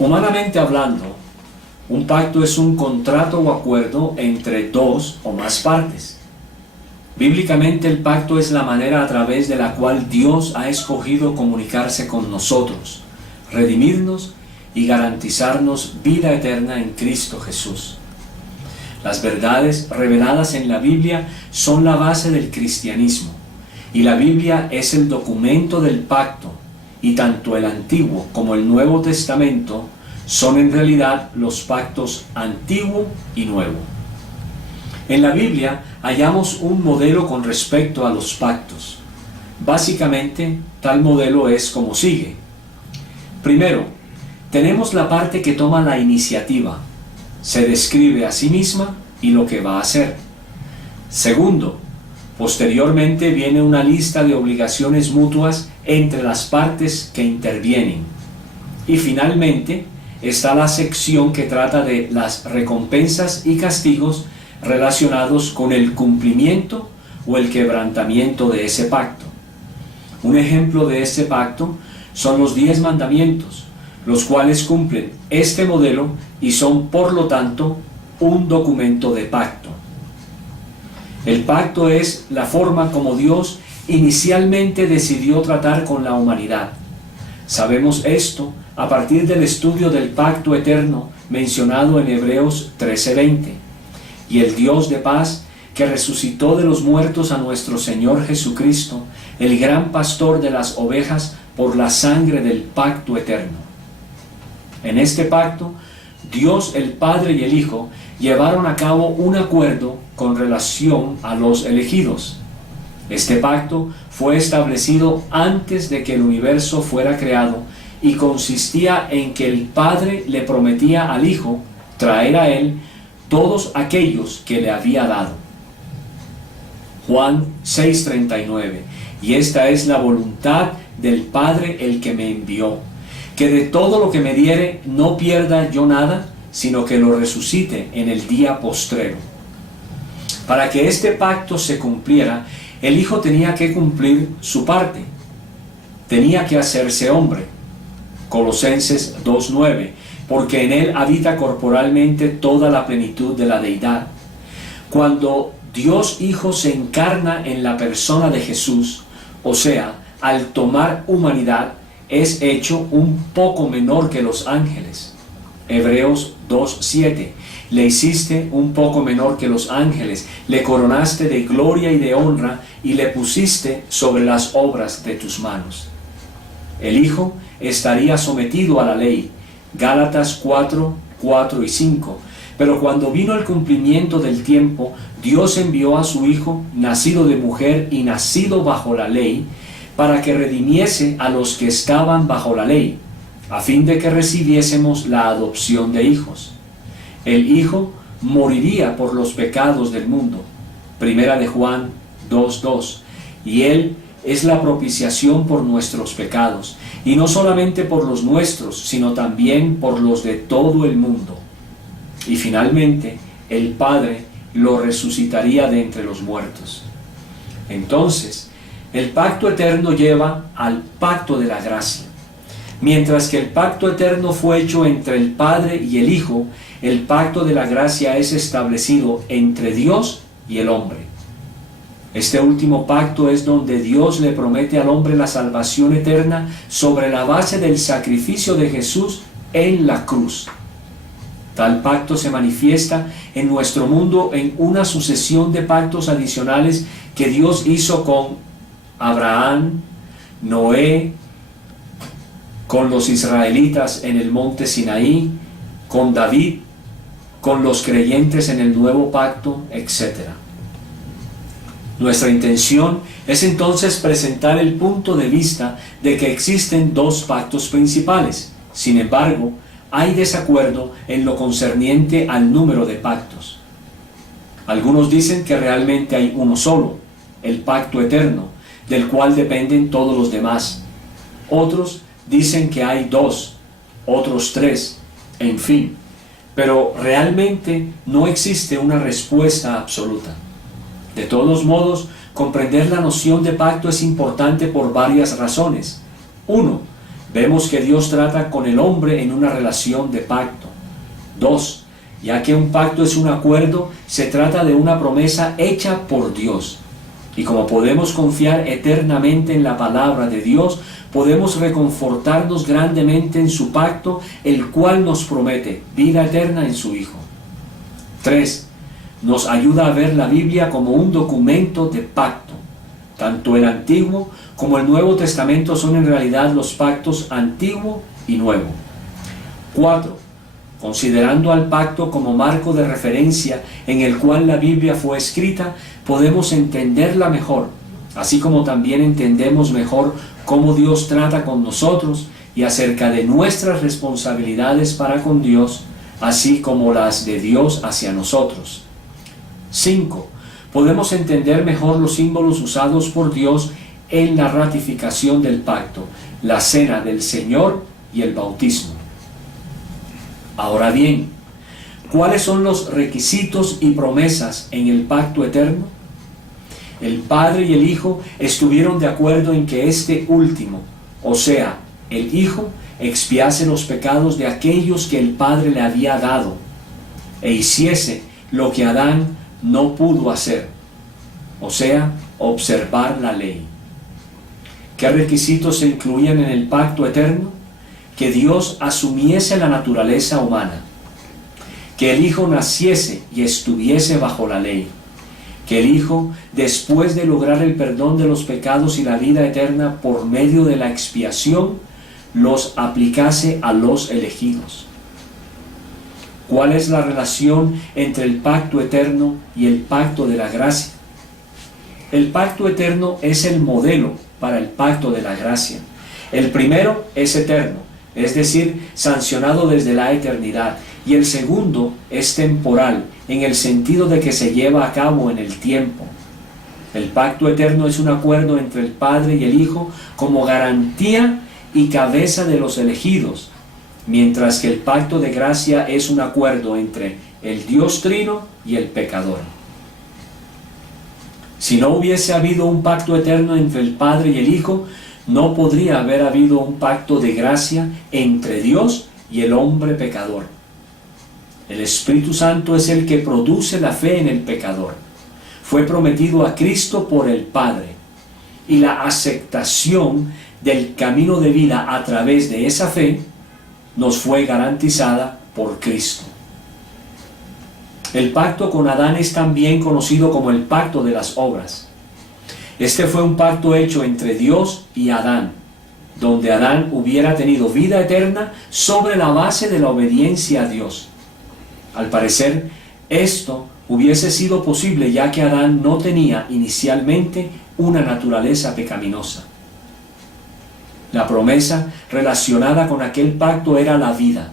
Humanamente hablando, un pacto es un contrato o acuerdo entre dos o más partes. Bíblicamente, el pacto es la manera a través de la cual Dios ha escogido comunicarse con nosotros, redimirnos y garantizarnos vida eterna en Cristo Jesús. Las verdades reveladas en la Biblia son la base del cristianismo, y la Biblia es el documento del pacto, y tanto el Antiguo como el Nuevo Testamento son en realidad los pactos Antiguo y Nuevo. En la Biblia hallamos un modelo con respecto a los pactos. Básicamente, tal modelo es como sigue. Primero, tenemos la parte que toma la iniciativa. Se describe a sí misma y lo que va a hacer. Segundo, posteriormente viene una lista de obligaciones mutuas entre las partes que intervienen. Y finalmente está la sección que trata de las recompensas y castigos relacionados con el cumplimiento o el quebrantamiento de ese pacto. Un ejemplo de este pacto son los 10 mandamientos, los cuales cumplen este modelo y son por lo tanto un documento de pacto. El pacto es la forma como Dios inicialmente decidió tratar con la humanidad. Sabemos esto a partir del estudio del pacto eterno mencionado en Hebreos 13:20. Y el Dios de paz, que resucitó de los muertos a nuestro Señor Jesucristo, el gran pastor de las ovejas, por la sangre del pacto eterno. En este pacto, Dios el Padre y el Hijo llevaron a cabo un acuerdo con relación a los elegidos. Este pacto fue establecido antes de que el universo fuera creado y consistía en que el Padre le prometía al Hijo traer a él todos aquellos que le había dado. Juan 6:39. Y esta es la voluntad del Padre el que me envió, que de todo lo que me diere no pierda yo nada, sino que lo resucite en el día postrero. Para que este pacto se cumpliera, el Hijo tenía que cumplir su parte. Tenía que hacerse hombre. Colosenses 2:9. Porque en él habita corporalmente toda la plenitud de la deidad. Cuando Dios Hijo se encarna en la persona de Jesús, o sea, al tomar humanidad, es hecho un poco menor que los ángeles. Hebreos 2:7. Le hiciste un poco menor que los ángeles, le coronaste de gloria y de honra, y le pusiste sobre las obras de tus manos. El Hijo estaría sometido a la ley, Gálatas 4:4 y 5. Pero cuando vino el cumplimiento del tiempo, Dios envió a su Hijo, nacido de mujer y nacido bajo la ley, para que redimiese a los que estaban bajo la ley, a fin de que recibiésemos la adopción de hijos. El Hijo moriría por los pecados del mundo. Primera de Juan 2:2. Y Él es la propiciación por nuestros pecados, y no solamente por los nuestros, sino también por los de todo el mundo. Y finalmente, el Padre lo resucitaría de entre los muertos. Entonces, el pacto eterno lleva al pacto de la gracia. Mientras que el pacto eterno fue hecho entre el Padre y el Hijo, el pacto de la gracia es establecido entre Dios y el hombre. Este último pacto es donde Dios le promete al hombre la salvación eterna sobre la base del sacrificio de Jesús en la cruz. Tal pacto se manifiesta en nuestro mundo en una sucesión de pactos adicionales que Dios hizo con Abraham, Noé, con los israelitas en el monte Sinaí, con David, con los creyentes en el nuevo pacto, etc. Nuestra intención es entonces presentar el punto de vista de que existen dos pactos principales. Sin embargo, hay desacuerdo en lo concerniente al número de pactos. Algunos dicen que realmente hay uno solo, el pacto eterno, del cual dependen todos los demás. Otros dicen que hay dos, otros tres, en fin. Pero realmente no existe una respuesta absoluta. De todos modos, comprender la noción de pacto es importante por varias razones. 1. vemos que Dios trata con el hombre en una relación de pacto. 2. Ya que un pacto es un acuerdo, se trata de una promesa hecha por Dios. Y como podemos confiar eternamente en la palabra de Dios, podemos reconfortarnos grandemente en su pacto, el cual nos promete vida eterna en su Hijo. 3. Nos ayuda a ver la Biblia como un documento de pacto. Tanto el Antiguo como el Nuevo Testamento son en realidad los pactos Antiguo y Nuevo. 4. Considerando al pacto como marco de referencia en el cual la Biblia fue escrita, podemos entenderla mejor, así como también entendemos mejor cómo Dios trata con nosotros y acerca de nuestras responsabilidades para con Dios, así como las de Dios hacia nosotros. 5. Podemos entender mejor los símbolos usados por Dios en la ratificación del pacto, la cena del Señor y el bautismo. Ahora bien, ¿cuáles son los requisitos y promesas en el pacto eterno? El Padre y el Hijo estuvieron de acuerdo en que este último, o sea, el Hijo, expiase los pecados de aquellos que el Padre le había dado, e hiciese lo que Adán no pudo hacer, o sea, observar la ley. ¿Qué requisitos se incluían en el pacto eterno? Que Dios asumiese la naturaleza humana, que el Hijo naciese y estuviese bajo la ley, que el Hijo, después de lograr el perdón de los pecados y la vida eterna por medio de la expiación, los aplicase a los elegidos. ¿Cuál es la relación entre el pacto eterno y el pacto de la gracia? El pacto eterno es el modelo para el pacto de la gracia. El primero es eterno, es decir, sancionado desde la eternidad, y el segundo es temporal, en el sentido de que se lleva a cabo en el tiempo. El pacto eterno es un acuerdo entre el Padre y el Hijo como garantía y cabeza de los elegidos, mientras que el pacto de gracia es un acuerdo entre el Dios Trino y el pecador. Si no hubiese habido un pacto eterno entre el Padre y el Hijo, no podría haber habido un pacto de gracia entre Dios y el hombre pecador. El Espíritu Santo es el que produce la fe en el pecador. Fue prometido a Cristo por el Padre, y la aceptación del camino de vida a través de esa fe nos fue garantizada por Cristo. El pacto con Adán es también conocido como el pacto de las obras. Este fue un pacto hecho entre Dios y Adán, donde Adán hubiera tenido vida eterna sobre la base de la obediencia a Dios. Al parecer, esto hubiese sido posible ya que Adán no tenía inicialmente una naturaleza pecaminosa. La promesa relacionada con aquel pacto era la vida.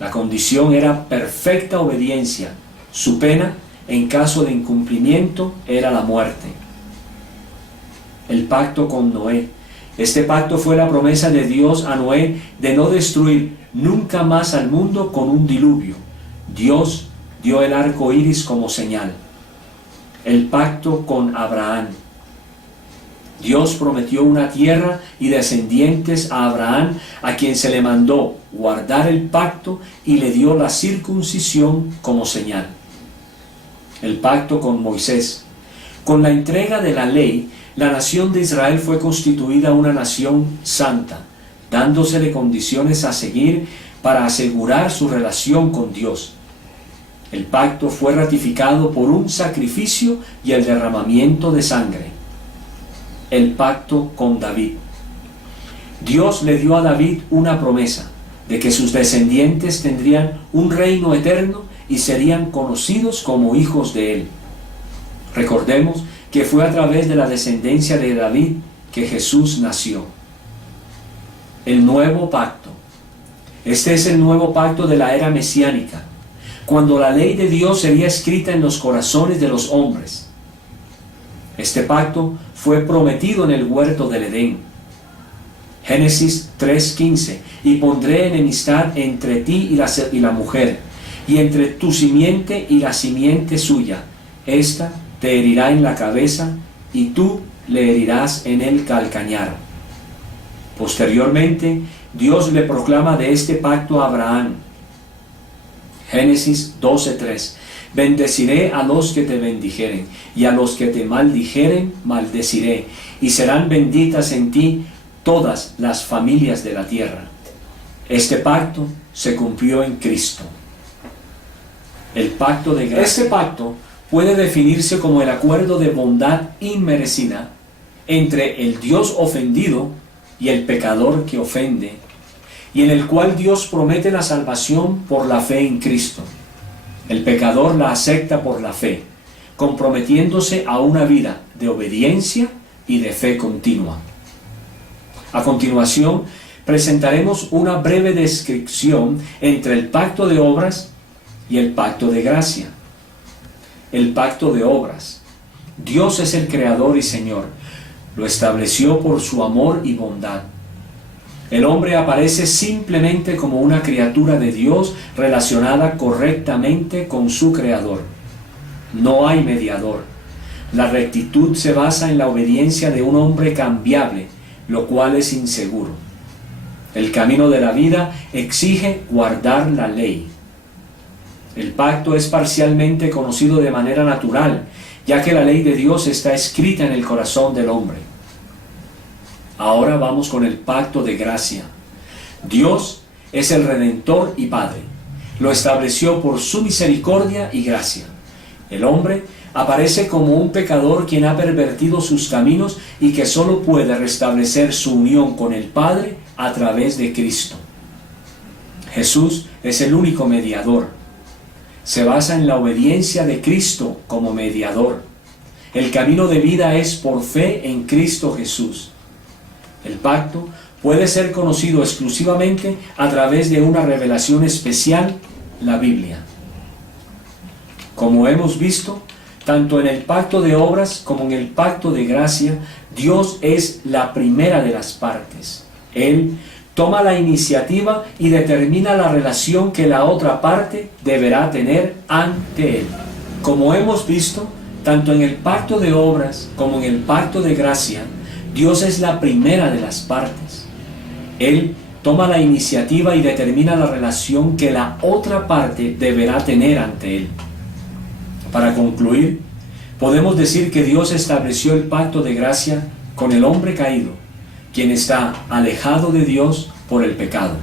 La condición era perfecta obediencia. Su pena, en caso de incumplimiento, era la muerte. El pacto con Noé. Este pacto fue la promesa de Dios a Noé de no destruir nunca más al mundo con un diluvio. Dios dio el arco iris como señal. El pacto con Abraham. Dios prometió una tierra y descendientes a Abraham, a quien se le mandó guardar el pacto y le dio la circuncisión como señal. El pacto con Moisés. Con la entrega de la ley, la nación de Israel fue constituida una nación santa, dándosele condiciones a seguir para asegurar su relación con Dios. El pacto fue ratificado por un sacrificio y el derramamiento de sangre. El pacto con David. Dios le dio a David una promesa de que sus descendientes tendrían un reino eterno y serían conocidos como hijos de él. Recordemos que fue a través de la descendencia de David que Jesús nació. El nuevo pacto. Este es el nuevo pacto de la era mesiánica, cuando la ley de Dios sería escrita en los corazones de los hombres. Este pacto fue prometido en el huerto del Edén. Génesis 3:15: y pondré enemistad entre ti y la mujer, y entre tu simiente y la simiente suya. Esta te herirá en la cabeza, y tú le herirás en el calcañar. Posteriormente, Dios le proclama de este pacto a Abraham. Génesis 12:3. Bendeciré a los que te bendijeren, y a los que te maldijeren, maldeciré, y serán benditas en ti todas las familias de la tierra. Este pacto se cumplió en Cristo. El pacto de gracia. Este pacto puede definirse como el acuerdo de bondad inmerecida entre el Dios ofendido y el pecador que ofende, y en el cual Dios promete la salvación por la fe en Cristo. El pecador la acepta por la fe, comprometiéndose a una vida de obediencia y de fe continua. A continuación, presentaremos una breve descripción entre el pacto de obras y el pacto de gracia. El pacto de obras. Dios es el creador y Señor. Lo estableció por su amor y bondad. El hombre aparece simplemente como una criatura de Dios relacionada correctamente con su creador. No hay mediador. La rectitud se basa en la obediencia de un hombre cambiable, lo cual es inseguro. El camino de la vida exige guardar la ley. El pacto es parcialmente conocido de manera natural, ya que la ley de Dios está escrita en el corazón del hombre. Ahora vamos con el pacto de gracia. Dios es el Redentor y Padre. Lo estableció por su misericordia y gracia. El hombre aparece como un pecador quien ha pervertido sus caminos y que solo puede restablecer su unión con el Padre a través de Cristo. Jesús es el único mediador. Se basa en la obediencia de Cristo como mediador. El camino de vida es por fe en Cristo Jesús. El pacto puede ser conocido exclusivamente a través de una revelación especial, la Biblia. Como hemos visto, tanto en el pacto de obras como en el pacto de gracia, Dios es la primera de las partes. Él toma la iniciativa y determina la relación que la otra parte deberá tener ante Él. Como hemos visto, tanto en el pacto de obras como en el pacto de gracia, Dios es la primera de las partes. Él toma la iniciativa y determina la relación que la otra parte deberá tener ante Él. Para concluir, podemos decir que Dios estableció el pacto de gracia con el hombre caído, quien está alejado de Dios por el pecado.